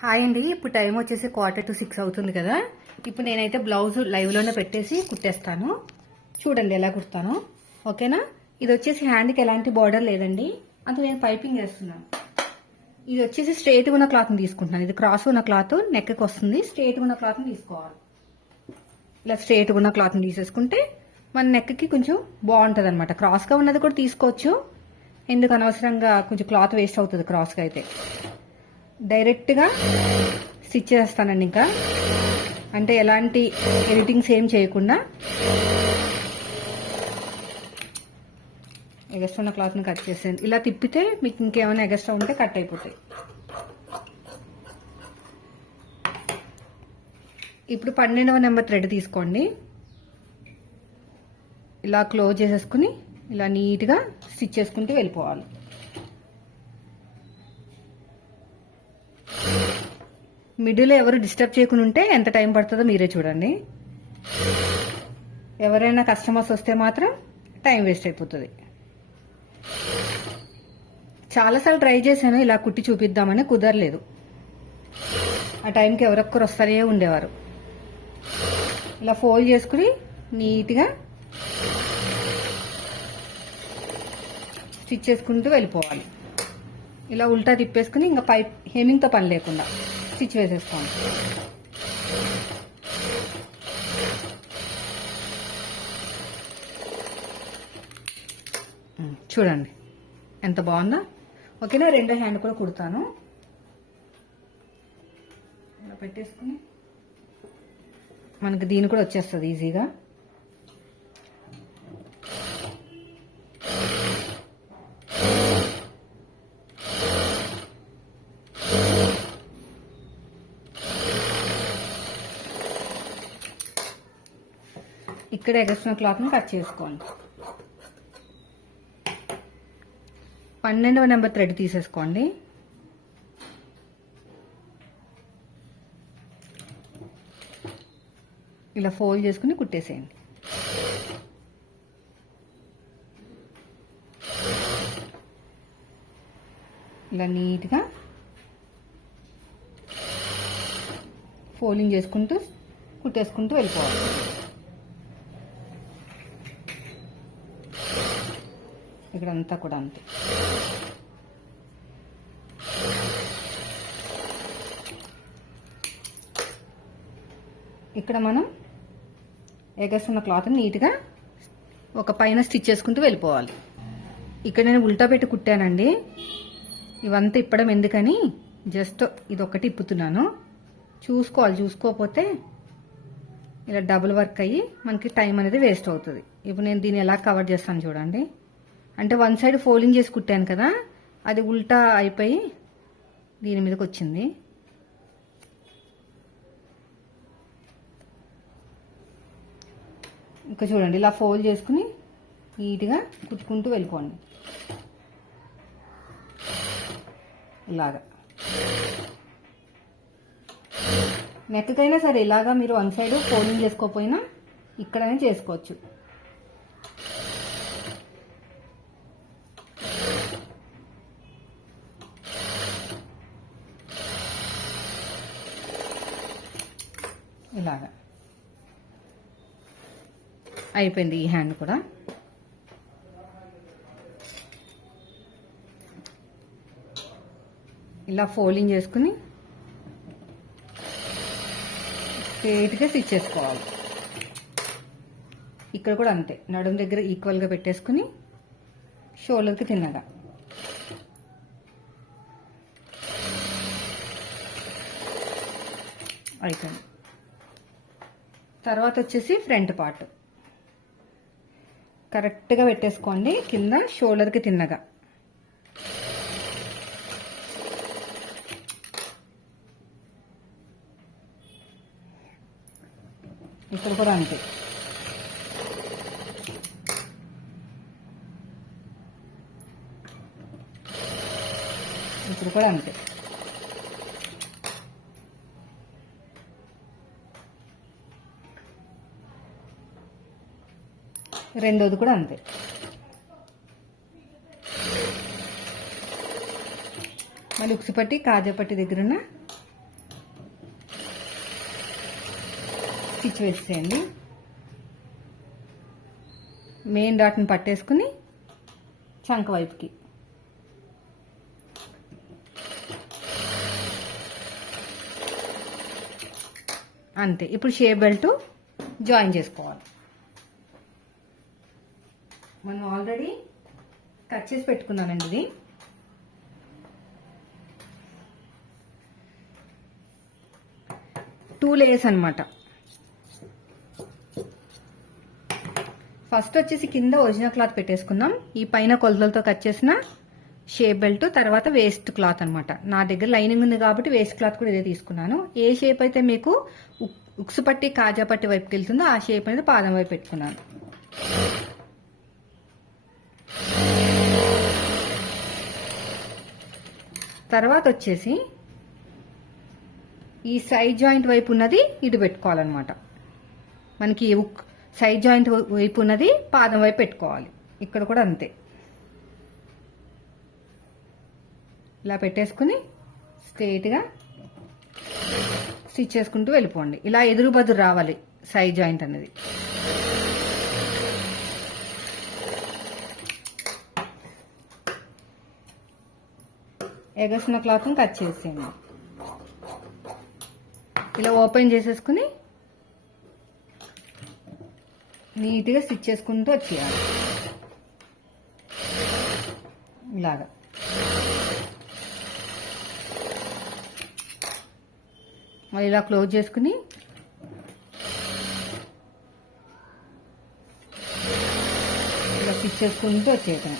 Hi అండి. ఇప్పుడు time వచ్చేసి క్వార్టర్ టు సిక్స్ అవుతుంది కదా. ఇప్పుడు నేనైతే బ్లౌజ్ లైవ్లోనే పెట్టేసి కుట్టేస్తాను. చూడండి ఎలా కుడతాను. ఓకేనా? ఇది వచ్చేసి హ్యాండ్కి ఎలాంటి బార్డర్ లేదండి. అందుకు నేను పైపింగ్ వేస్తున్నాను. ఇది వచ్చేసి స్ట్రైట్గా ఉన్న క్లాత్ని తీసుకుంటున్నాను. ఇది క్రాస్ ఉన్న క్లాత్ నెక్కి వస్తుంది. స్ట్రైట్గా ఉన్న క్లాత్ని తీసుకోవాలి. ఇలా స్ట్రైట్గా ఉన్న క్లాత్ని తీసేసుకుంటే మన నెక్కి కొంచెం బాగుంటుంది అనమాట క్రాస్గా ఉన్నది కూడా తీసుకోవచ్చు. ఎందుకు అనవసరంగా కొంచెం క్లాత్ వేస్ట్ అవుతుంది క్రాస్గా అయితే. డైరెక్ట్గా స్టిచ్ చేస్తానండి ఇంకా. అంటే ఎలాంటి ఎడిటింగ్స్ ఏం చేయకుండా. ఎగస్ట్రా ఉన్న క్లాత్ని కట్ చేసేయండి. ఇలా తిప్పితే మీకు ఇంకేమైనా ఎగస్ట్రా ఉంటే కట్ అయిపోతాయి. ఇప్పుడు పన్నెండవ నెంబర్ థ్రెడ్ తీసుకోండి. ఇలా క్లోజ్ చేసేసుకుని ఇలా నీట్గా స్టిచ్ చేసుకుంటూ వెళ్ళిపోవాలి. మిడిల్ ఎవరు డిస్టర్బ్ చేయకుండా ఉంటే ఎంత టైం పడుతుందో మీరే చూడండి. ఎవరైనా కస్టమర్స్ వస్తే మాత్రం టైం వేస్ట్ అయిపోతుంది. చాలాసార్లు ట్రై చేశాను ఇలా కుట్టి చూపిద్దామని కుదరలేదు. ఆ టైంకి ఎవరొక్కరు వస్తారే ఉండేవారు. ఇలా ఫోల్డ్ చేసుకుని నీట్గా స్టిచ్ చేసుకుంటూ వెళ్ళిపోవాలి. ఇలా ఉల్టా తిప్పేసుకుని ఇంకా పైప్ హెమింగ్తో పని లేకుండా. స్టిచ్ వేసేసుకోండి hmm, చూడండి. ఎంత బాగుందా? ఓకేనా? రెండో హ్యాండ్ కూడా కుడతాను. ఇలా పెట్టేసుకుని మనకి దీని కూడా వచ్చేస్తుంది ఈజీగా ఇక్కడ ఎగస్ట్రా క్లాత్ని కట్ చేసుకోండి. పన్నెండవ నెంబర్ థ్రెడ్ తీసేసుకోండి. ఇలా ఫోల్డ్ చేసుకుని కుట్టేసేయండి. ఇలా నీట్గా ఫోల్డింగ్ చేసుకుంటూ కుట్టేసుకుంటూ వెళ్ళిపోవాలి. ఇక్కడ అంతా కూడా అంతే. ఇక్కడ మనం ఎగస్తున్న క్లాత్ని నీట్గా ఒక పైన స్టిచ్ చేసుకుంటూ వెళ్ళిపోవాలి. ఇక్కడ నేను ఉల్టా పెట్టి కుట్టానండి. ఇవంతా ఇప్పడం ఎందుకని జస్ట్ ఇది ఒకటి ఇప్పుతున్నాను. చూసుకోవాలి చూసుకోకపోతే ఇలా డబుల్ వర్క్ అయ్యి మనకి టైం అనేది వేస్ట్ అవుతుంది. ఇప్పుడు నేను దీన్ని ఎలా కవర్ చేస్తాను చూడండి. అంటే వన్ సైడ్ ఫోల్డింగ్ చేసి కుట్టాను కదా అది ఉల్టా అయిపోయి దీని మీదకి వచ్చింది. ఇంకా చూడండి ఇలా ఫోల్డ్ చేసుకుని నీట్గా కుట్టుకుంటూ వెళ్ళిపోండి. ఇలాగా. నెక్కకైనా సరే ఇలాగా మీరు వన్ సైడ్ ఫోల్డింగ్ చేసుకోకపోయినా ఇక్కడనే చేసుకోవచ్చు ఇలాగా అయిపోయింది ఈ హ్యాండ్ కూడా. ఇలా ఫోల్డింగ్ చేసుకుని స్ట్రేట్గా స్టిచ్ చేసుకోవాలి. ఇక్కడ కూడా అంతే. నడుం దగ్గర ఈక్వల్గా పెట్టేసుకుని షోల్డర్కి తిన్నగా. అయిపోయింది. తర్వాత వచ్చేసి ఫ్రంట్ పార్ట్. కరెక్ట్గా పెట్టేసుకోండి. కింద షోల్డర్కి తిన్నగా. ఇక్కడ కూడా అంతే. ఇప్పుడు కూడా అంతే. రెండోది కూడా అంతే. మళ్ళీ ఉక్సిపట్టి కాజాపట్టి దగ్గరున్న స్టిచ్ వేసేయండి. మెయిన్ డాట్ని పట్టేసుకుని చంక వైపుకి. అంతే. ఇప్పుడు షే బెల్ట్ జాయిన్ చేసుకోవాలి. మనం ఆల్రెడీ కట్ చేసి పెట్టుకున్నానండి ఇది. టూ లేయర్స్ అనమాట ఫస్ట్ వచ్చేసి కింద ఒరిజినల్ క్లాత్ పెట్టేసుకుందాం. ఈ పైన కొలతలతో కట్ చేసిన షేప్ బెల్ట్ తర్వాత వేస్ట్ క్లాత్ అనమాట నా దగ్గర లైనింగ్ ఉంది కాబట్టి వేస్ట్ క్లాత్ కూడా ఇదే తీసుకున్నాను. ఏ షేప్ అయితే మీకు ఉక్- ఉక్సు పట్టి కాజా పట్టి వైపుకి వెళ్తుందో ఆ షేప్ అనేది పాదం వైపు పెట్టుకున్నాను. తర్వాత వచ్చేసి ఈ సైడ్ జాయింట్ వైపు ఉన్నది ఇటు పెట్టుకోవాలన్నమాట. మనకి ఉక్ సైడ్ జాయింట్ వైపు ఉన్నది పాదం వైపు పెట్టుకోవాలి. ఇక్కడ కూడా అంతే. ఇలా పెట్టేసుకుని స్ట్రైట్గా స్టిచ్ చేసుకుంటూ వెళ్ళిపోండి. ఇలా ఎదురు బదురు రావాలి సైడ్ జాయింట్ అనేది. ఎగసిన క్లాత్ని కట్ చేసేయండి. ఇలా ఓపెన్ చేసేసుకుని నీట్గా స్టిచ్ చేసుకుంటూ వచ్చేయాలి. ఇలాగా. మళ్ళీ ఇలా క్లోజ్ చేసుకుని ఇలా స్టిచ్ చేసుకుంటూ వచ్చేయటం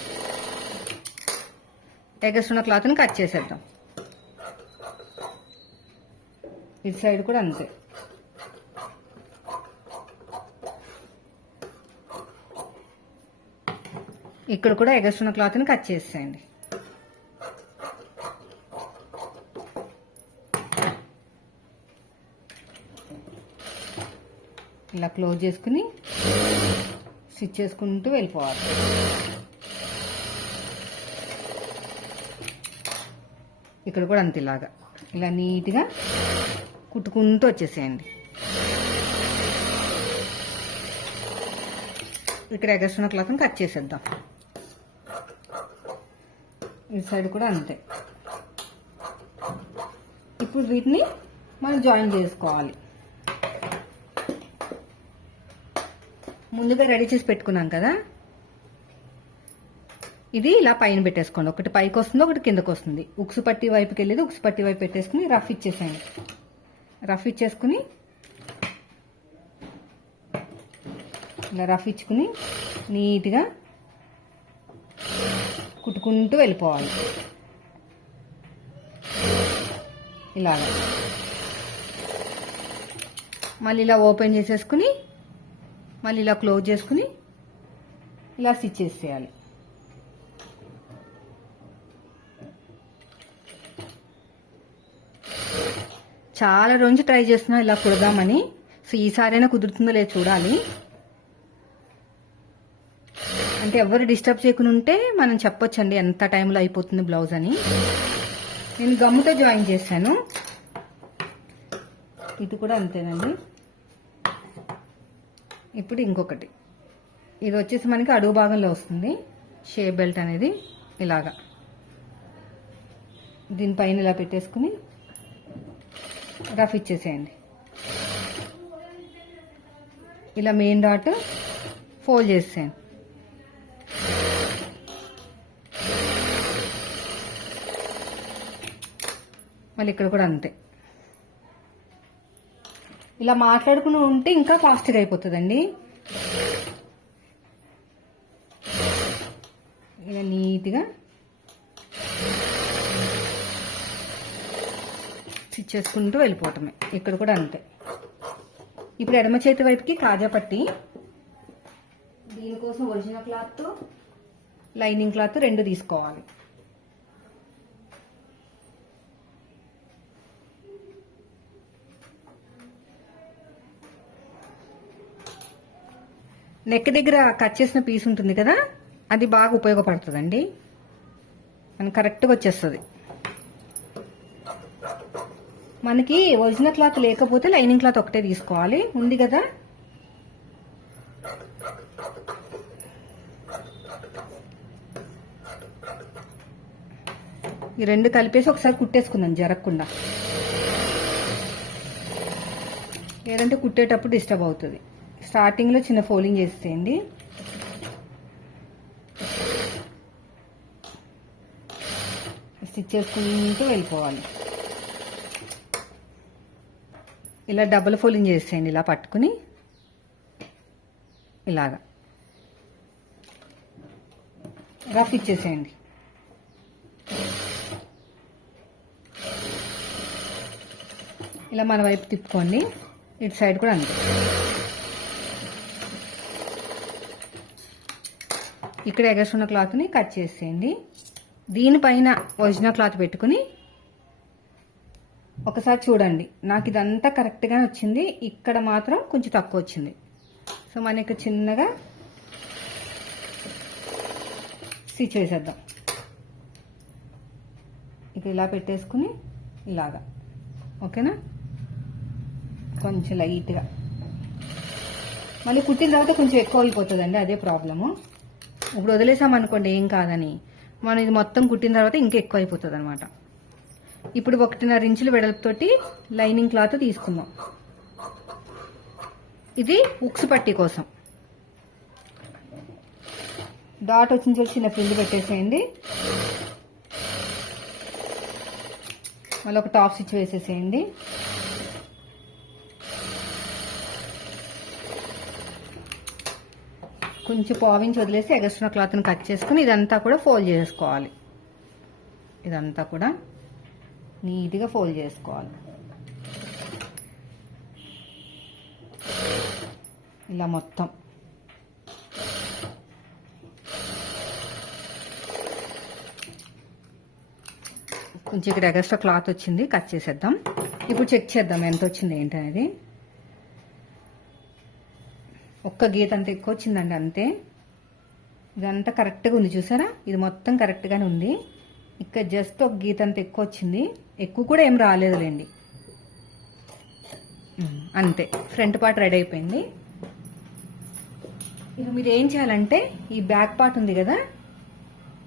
ఎగస్తున్న క్లాత్ని కట్ చేసేద్దాం. ఇటు సైడ్ కూడా అంతే. ఇక్కడ కూడా ఎగస్తున్న క్లాత్ని కట్ చేసేయండి. ఇలా క్లోజ్ చేసుకుని స్టిచ్ చేసుకుంటూ వెళ్ళిపోవాలి. ఇక్కడ కూడా అంత ఇలాగా. ఇలా నీట్గా కుట్టుకుంటూ వచ్చేసేయండి. ఇక్కడ ఎగస్ట్రున్న క్లాత్ని కట్ చేసేద్దాం. ఈ సైడ్ కూడా అంతే. ఇప్పుడు వీటిని మనం జాయిన్ చేసుకోవాలి. ముందుగా రెడీ చేసి పెట్టుకున్నాం కదా? ఇది ఇలా పైన పెట్టేసుకోండి. ఒకటి పైకి వస్తుంది ఒకటి కిందకు వస్తుంది. ఉక్సు పట్టి వైపుకి వెళ్ళేది ఉక్సు పట్టి వైపు పెట్టేసుకుని రఫ్ ఇచ్చేసేయండి. రఫ్ ఇచ్చేసుకుని ఇలా రఫ్ ఇచ్చుకుని నీట్గా కుట్టుకుంటూ వెళ్ళిపోవాలి. ఇలాగ. మళ్ళీ ఇలా ఓపెన్ చేసేసుకుని మళ్ళీ ఇలా క్లోజ్ చేసుకుని ఇలా స్టిచ్ చేసేయాలి. చాలా రోజు ట్రై చేస్తున్నా ఇలా కుడదామని. సో ఈసారైనా కుదురుతుందో లేదో చూడాలి. అంటే ఎవరు డిస్టర్బ్ చేయకుండా ఉంటే మనం చెప్పొచ్చండి ఎంత టైంలో అయిపోతుంది బ్లౌజ్ అని. నేను గమ్ముతో జాయిన్ చేశాను. ఇది కూడా అంతేనండి. ఇప్పుడు ఇంకొకటి. ఇది వచ్చేసి మనకి అడుగు భాగంలో వస్తుంది. షేప్ బెల్ట్ అనేది ఇలాగా. దీనిపైన ఇలా పెట్టేసుకుని రఫ్ ఇచ్చేసేయండి. ఇలా మెయిన్ డాట్ ఫోల్డ్ చేసేయండి మళ్ళీ ఇక్కడ కూడా అంతే. ఇలా మాట్లాడుకుని ఉంటే ఇంకా ఫాస్ట్గా అయిపోతుందండి. ఇలా నీట్గా స్టిచ్ చేసుకుంటూ వెళ్ళిపోవటమే. ఇక్కడ కూడా అంతే. ఇప్పుడు ఎడమ చేతి వైపుకి కాజా పట్టి దీనికోసం ఒరిజినల్ క్లాత్ లైనింగ్ క్లాత్ రెండు తీసుకోవాలి. నెక్ దగ్గర కట్ చేసిన పీస్ ఉంటుంది కదా అది బాగా ఉపయోగపడుతుందండి. మనకు కరెక్ట్గా వచ్చేస్తుంది. మనకి ఒరిజినల్ క్లాత్ లేకపోతే లైనింగ్ క్లాత్ ఒకటే తీసుకోవాలి. ఉంది కదా? ఈ రెండు కలిపేసి ఒకసారి కుట్టేసుకుందాం జరగకుండా. లేదంటే కుట్టేటప్పుడు డిస్టర్బ్ అవుతుంది. స్టార్టింగ్లో చిన్న ఫోలింగ్ చేసేయండి. స్టిచ్ చేసుకుంటూ వెళ్ళిపోవాలి. ఇలా డబుల్ ఫోలింగ్ చేసేయండి ఇలా పట్టుకుని ఇలాగా. రఫ్ ఇచ్చేసేయండి. ఇలా మన వైపు తిప్పుకోండి ఇటు సైడ్ కూడా అంతే. ఇక్కడ ఎగస్తున్న క్లాత్ని కట్ చేసేయండి. దీనిపైన ఒరిజినల్ క్లాత్ పెట్టుకుని ఒకసారి చూడండి. నాకు ఇదంతా కరెక్ట్గా వచ్చింది. ఇక్కడ మాత్రం కొంచెం తక్కువ వచ్చింది. సో మనకి చిన్నగా స్టిచ్ వేసేద్దాం ఇక ఇలా పెట్టేసుకుని ఇలాగా. ఓకేనా? కొంచెం లైట్గా. మళ్ళీ కుట్టిన తర్వాత కొంచెం ఎక్కువ అయిపోతుందండి. అదే ప్రాబ్లము. ఇప్పుడు వదిలేసామనుకోండి ఏం కాదని. మనం ఇది మొత్తం కుట్టిన తర్వాత ఇంకా ఎక్కువ అయిపోతుంది అనమాట ఇప్పుడు ఒకటిన్నర ఇంచుల వెడల్పుతోటి లైనింగ్ క్లాత్ తీసుకుందాం. ఇది ఉక్స్ పట్టి కోసం. డాట్ వచ్చిన చోటు చిన్న ఫ్రిల్ పెట్టేసేయండి. మళ్ళీ ఒక టాప్ స్టిచ్ వేసేసేయండి. కొంచెం పావించి వదిలేసి ఎగస్ట్రా క్లాత్ని కట్ చేసుకుని ఇదంతా కూడా ఫోల్డ్ చేసుకోవాలి. ఇదంతా కూడా నీట్గా ఫోల్డ్ చేసుకోవాలి. ఇలా మొత్తం. కొంచెం ఇక్కడ ఎగస్ట్రా క్లాత్ వచ్చింది కట్ చేసేద్దాం. ఇప్పుడు చెక్ చేద్దాం ఎంత వచ్చింది ఏంటనేది ఒక్క గీత అంత ఎక్కువ వచ్చిందండి అంతే. ఇదంతా కరెక్ట్గా ఉంది చూసారా? ఇది మొత్తం కరెక్ట్గానే ఉంది. ఇక్కడ జస్ట్ ఒక గీత అంత ఎక్కువ వచ్చింది. ఎక్కువ కూడా ఏం రాలేదులేండి. అంతే. ఫ్రంట్ పార్ట్ రెడీ అయిపోయింది. ఇక మీరు ఏం చేయాలంటే ఈ బ్యాక్ పార్ట్ ఉంది కదా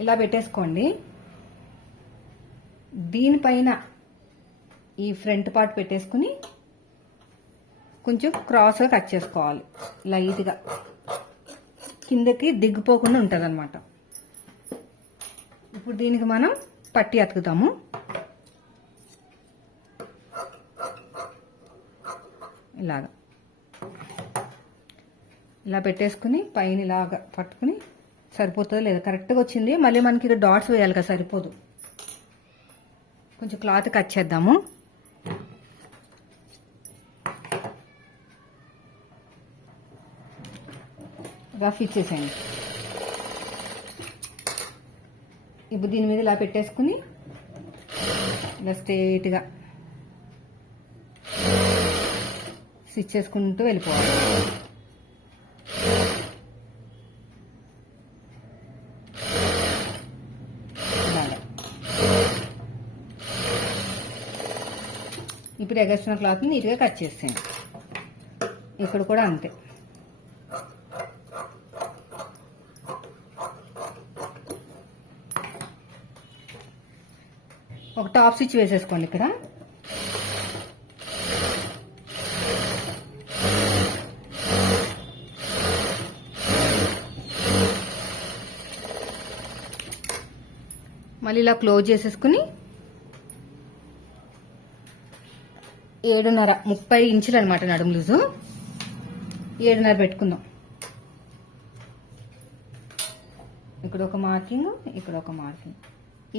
ఇలా పెట్టేసుకోండి. దీనిపైన ఈ ఫ్రంట్ పార్ట్ పెట్టేసుకుని కొంచెం క్రాస్గా కట్ చేసుకోవాలి లైట్గా. కిందకి దిగిపోకుండా ఉంటుంది ఇప్పుడు దీనికి మనం పట్టి అతుకుతాము. ఇలాగా. ఇలా పెట్టేసుకుని పైన ఇలాగా పట్టుకుని సరిపోతుందో లేదా కరెక్ట్గా వచ్చింది. మళ్ళీ మనకి ఇక్కడ డాట్స్ వేయాలి కదా సరిపోదు. కొంచెం క్లాత్ కట్ చేద్దాము. రఫ్ ఇచ్చేసేయండి. ఇప్పుడు దీని మీద ఇలా పెట్టేసుకుని ఇలా స్ట్రేట్గా స్టిచ్ చేసుకుంటూ వెళ్ళిపోవాలి. ఇప్పుడు ఎగస్ట్రా క్లాత్ని నీట్గా కట్ చేసేయండి. ఇక్కడ కూడా అంతే. ఒక టాప్ స్టిచ్ వేసేసుకోండి ఇక్కడ. మళ్ళీ ఇలా క్లోజ్ చేసేసుకుని ఏడున్నర ముప్పై ఇంచులు అనమాట నడుము లూజు. ఏడున్నర పెట్టుకుందాం. ఇక్కడ ఒక మార్కింగ్ ఇక్కడ ఒక మార్కింగ్.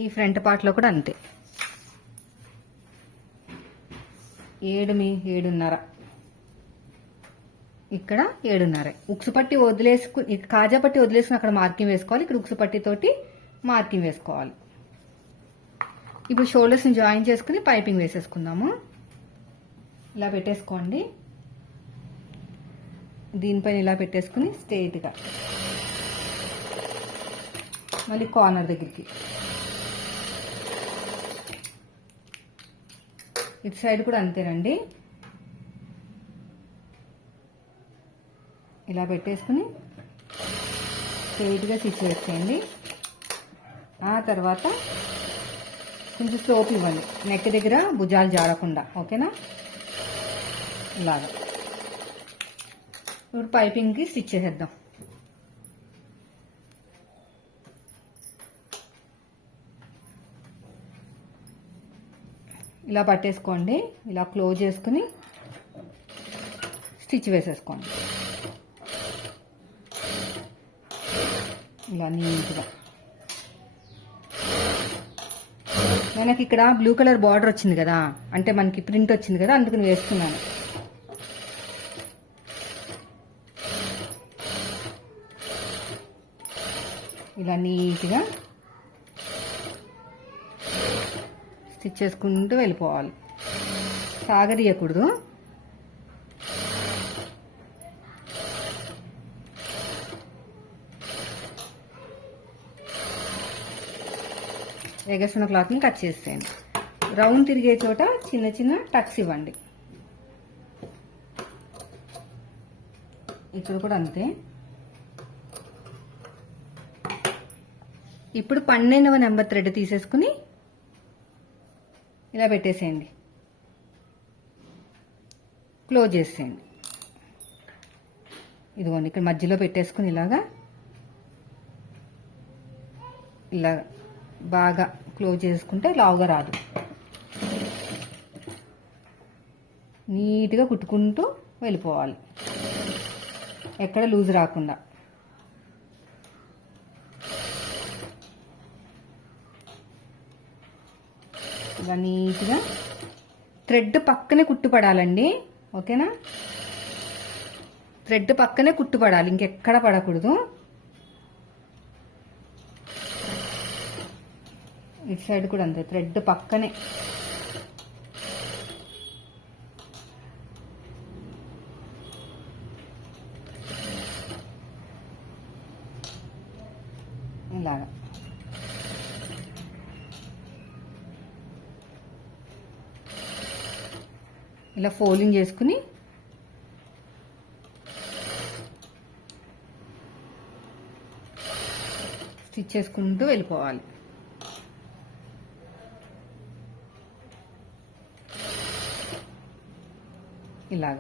ఈ ఫ్రంట్ పార్ట్లో కూడా అంతే. ఏడు మీ ఏడున్నర. ఇక్కడ ఏడున్నర. ఉక్సు పట్టి వదిలేసుకు కాజా పట్టి వదిలేసుకుని అక్కడ మార్కింగ్ వేసుకోవాలి. ఇక్కడ ఉక్సు పట్టితోటి మార్కింగ్ వేసుకోవాలి. ఇప్పుడు షోల్డర్స్ని జాయిన్ చేసుకుని పైపింగ్ వేసేసుకుందాము. ఇలా పెట్టేసుకోండి. దీనిపైన ఇలా పెట్టేసుకుని స్ట్రైట్గా మళ్ళీ కార్నర్ దగ్గరికి. ఇటు సైడ్ కూడా అంతేనండి. ఇలా పెట్టేసుకుని స్ట్రైట్గా స్టిచ్ వేసేయండి ఆ తర్వాత కొంచెం స్లోప్ ఇవ్వండి. నెక్ దగ్గర భుజాలు జారకుండా ఓకేనా? ఇలాగా. ఇప్పుడు పైపింగ్కి స్టిచ్ చేసేద్దాం. ఇలా పట్టేసుకోండి. ఇలా క్లోజ్ చేసుకుని స్టిచ్ వేసేసుకోండి. ఇలా నీట్గా. మనకి ఇక్కడ బ్లూ కలర్ బార్డర్ వచ్చింది కదా. అంటే మనకి ప్రింట్ వచ్చింది కదా అందుకని వేస్తున్నాను. ఇలా నీట్గా స్టిచ్ చేసుకుంటూ వెళ్ళిపోవాలి. సాగరీయకూడదు ఎగసిన క్లాత్ని కట్ చేసేయండి. రౌండ్ తిరిగే చోట చిన్న చిన్న టక్స్ ఇవ్వండి. ఇక్కడ కూడా అంతే. ఇప్పుడు పన్నెండవ నెంబర్ థ్రెడ్ తీసేసుకుని ఇలా పెట్టేసేయండి. క్లోజ్ చేసేయండి. ఇదిగోండి ఇక్కడ మధ్యలో పెట్టేసుకుని ఇలాగా ఇలాగా. బాగా క్లోజ్ చేసుకుంటే లావుగా రాదు. నీట్గా కుట్టుకుంటూ వెళ్ళిపోవాలి. ఎక్కడ లూజ్ రాకుండా. ఇలా నీట్గా థ్రెడ్ పక్కనే కుట్టుపడాలండి. ఓకేనా? థ్రెడ్ పక్కనే కుట్టుపడాలి. ఇంకెక్కడ పడకూడదు. ఇటు సైడ్ కూడా అంతే థ్రెడ్ పక్కనే. ఇలాగా. ఇలా ఫోల్డింగ్ చేసుకుని స్టిచ్ చేసుకుంటూ వెళ్ళిపోవాలి. ఇలాగ.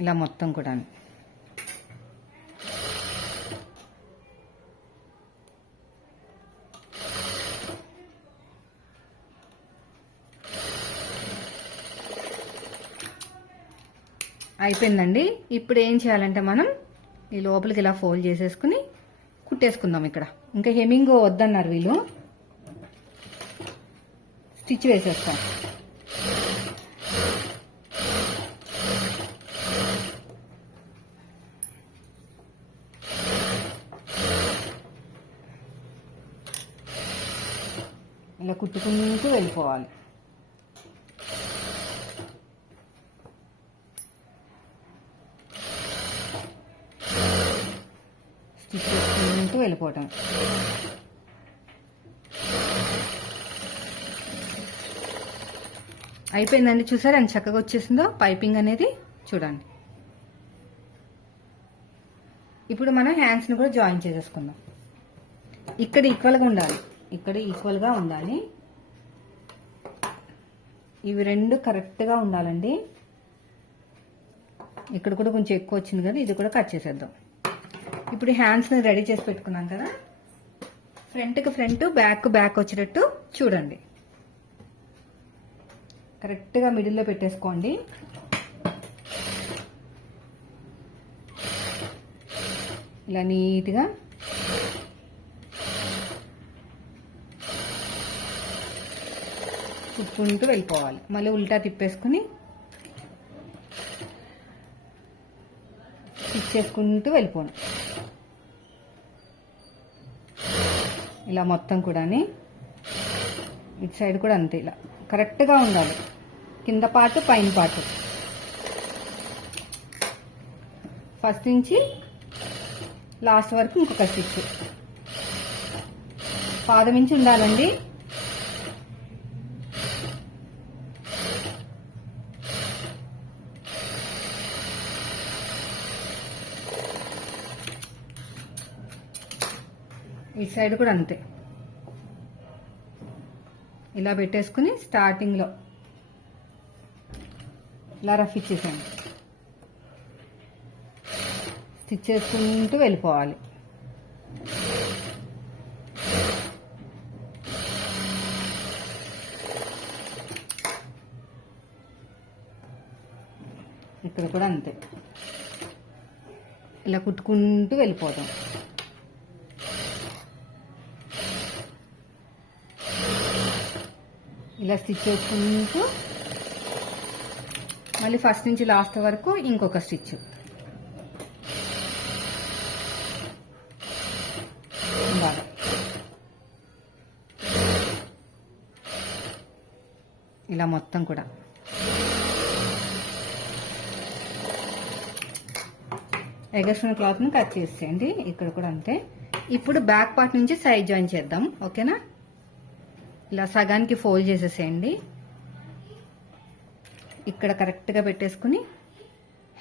ఇలా మొత్తం కూడా అయిపోయిందండి. ఇప్పుడు ఏం చేయాలంటే మనం ఈ లోపలికి ఇలా ఫోల్డ్ చేసేసుకుని కుట్టేసుకుందాం ఇక్కడ. ఇంకా హెమింగ్ వద్దన్నారు వీళ్ళు. స్టిచ్ వేసేస్తాం. ఇలా కుట్టుకుంటూ వెళ్ళిపోవాలి స్టిచ్ చేసుకుంటూ అయిపోయిందండి చూసారా? ఎంత చక్కగా వచ్చేసిందో? పైపింగ్ అనేది చూడండి. ఇప్పుడు మనం హ్యాండ్స్ని కూడా జాయిన్ చేసేసుకుందాం. ఇక్కడ ఈక్వల్గా ఉండాలి. ఇక్కడ ఈక్వల్గా ఉండాలి. ఇవి రెండు కరెక్ట్గా ఉండాలండి. ఇక్కడ కూడా కొంచెం ఎక్కువ వచ్చింది కదా ఇది కూడా కట్ చేసేద్దాం. ఇప్పుడు హ్యాండ్స్ని రెడీ చేసి పెట్టుకున్నాం కదా? ఫ్రంట్కి ఫ్రంట్ బ్యాక్ బ్యాక్ వచ్చేటట్టు చూడండి. కరెక్ట్గా మిడిల్లో పెట్టేసుకోండి. ఇలా నీట్గా. కుట్టుకుంటూ వెళ్ళిపోవాలి. మళ్ళీ ఉల్టా తిప్పేసుకుని స్టిచ్ చేసుకుంటూ వెళ్ళిపోను. ఇలా మొత్తం కూడాని ఇటు సైడ్ కూడా అంతే ఇలా. కరెక్ట్గా ఉండాలి. కింద పాటు పైన పాటు. ఫస్ట్ నుంచి లాస్ట్ వరకు ఇంకొక స్టిచ్. పాదం నుంచి ఉండాలండి. ఈ సైడ్ కూడా అంతే. ఇలా పెట్టేసుకుని స్టార్టింగ్లో ఇలా రఫ్ ఇచ్చేసాను స్టిచ్ చేసుకుంటూ వెళ్ళిపోవాలి. ఇక్కడ కూడా అంతే. ఇలా కుట్టుకుంటూ వెళ్ళిపోతాం ఇలా స్టిచ్ చేసుకుంటూ మళ్ళీ ఫస్ట్ నుంచి లాస్ట్ వరకు ఇంకొక స్టిచ్ బాగా. ఇలా మొత్తం కూడా. ఎగస్ట్రా క్లాత్ని కట్ చేసేయండి. ఇక్కడ కూడా అంతే. ఇప్పుడు బ్యాక్ పార్ట్ నుంచి సైడ్ జాయిన్ చేద్దాం. ఓకేనా ఇలా సగానికి ఫోల్డ్ చేసేసేయండి. ఇక్కడ కరెక్ట్గా పెట్టేసుకుని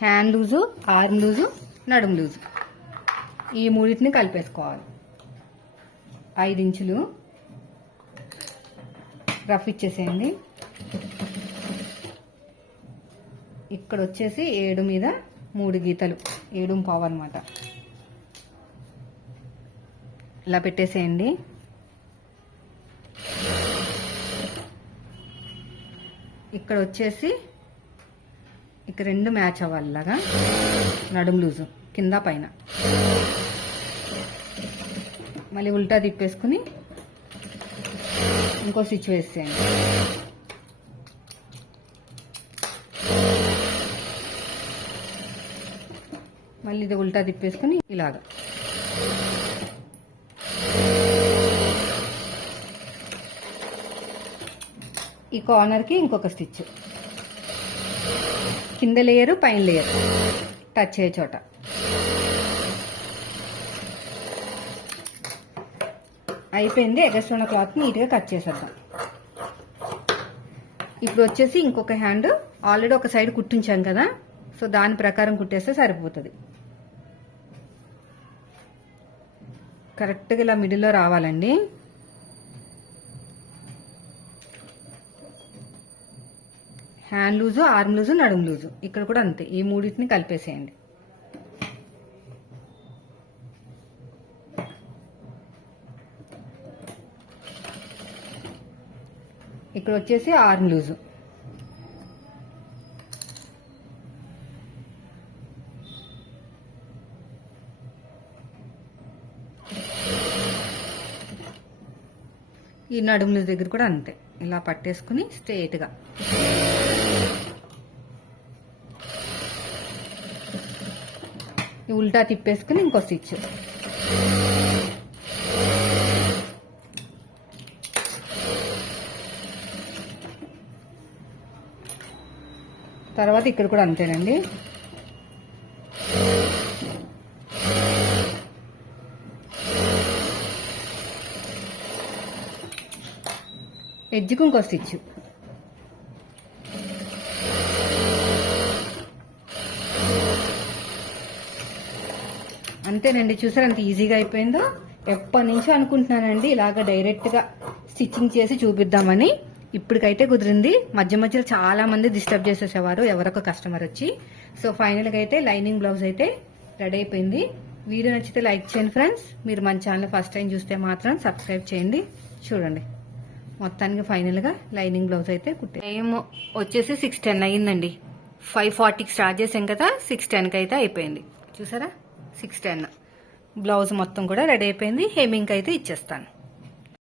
హ్యాండ్ లూజు ఆర్మ్ లూజు నడుము లూజు ఈ మూడింటిని కలిపేసుకోవాలి. ఐదు ఇంచులు రఫ్ ఇచ్చేసేయండి. ఇక్కడ వచ్చేసి ఏడు మీద మూడు గీతలు ఏడు పావు అనమాట ఇలా పెట్టేసేయండి. ఇక్కడ వచ్చేసి ఇక్కడ రెండు మ్యాచ్ అవ్వాలిలాగా. నడుము లూజు కింద పైన. మళ్ళీ ఉల్టా తిప్పేసుకుని ఇంకో స్విచ్ వేసేయండి. మళ్ళీ ఇది ఉల్టా తిప్పేసుకుని ఇలాగా. కార్నర్కి ఇంకొక స్టిచ్ కింద లేయరు పైన లేయర్ టచ్ అయ్యే చోట. అయిపోయింది. ఎగస్ట్రా ఉన్న క్లాత్ నీట్గా కట్ చేసేద్దాం. ఇప్పుడు వచ్చేసి ఇంకొక హ్యాండ్ ఆల్రెడీ ఒక సైడ్ కుట్టించాం కదా. సో దాని ప్రకారం కుట్టేస్తే సరిపోతుంది. కరెక్ట్గా ఇలా మిడిల్లో రావాలండి. హ్యాండ్ లూజు ఆర్మ్ లూజు నడుము లూజు. ఇక్కడ కూడా అంతే. ఈ మూడింటిని కలిపేసేయండి. ఇక్కడ వచ్చేసి ఆర్మ్ లూజు. ఈ నడుముల దగ్గర కూడా అంతే. ఇలా పట్టేసుకుని స్ట్రెయిట్గా ఉల్టా తిప్పేసుకుని ఇంకో స్టిచ్. తర్వాత ఇక్కడ కూడా అంతేనండి. ఎడ్జ్కి ఇంకో స్టిచ్. అంతేనండి చూసారు అంత ఈజీగా అయిపోయిందో? ఎప్పటి నుంచో అనుకుంటున్నానండి ఇలాగ డైరెక్ట్గా స్టిచ్చింగ్ చేసి చూపిద్దామని. ఇప్పటికైతే కుదిరింది. మధ్య మధ్యలో చాలా మంది డిస్టర్బ్ చేసేసేవారు ఎవరొక కస్టమర్ వచ్చి. సో ఫైనల్గా అయితే లైనింగ్ బ్లౌజ్ అయితే రెడీ అయిపోయింది. వీడియో నచ్చితే లైక్ చేయండి ఫ్రెండ్స్ మీరు మన ఛానల్ ఫస్ట్ టైం చూస్తే మాత్రం సబ్స్క్రైబ్ చేయండి. చూడండి. మొత్తానికి ఫైనల్గా లైనింగ్ బ్లౌజ్ అయితే కుట్టే టైం వచ్చేసి సిక్స్ టెన్ అయ్యిందండి. ఫైవ్ ఫార్టీకి స్టార్ట్ చేసాం కదా సిక్స్ టెన్కి అయితే అయిపోయింది. చూసారా? Six ten. బ్లౌజ్ మొత్తం కూడా రెడీ అయిపోయింది. హెమింగ్ అయితే ఇచ్చేస్తాను.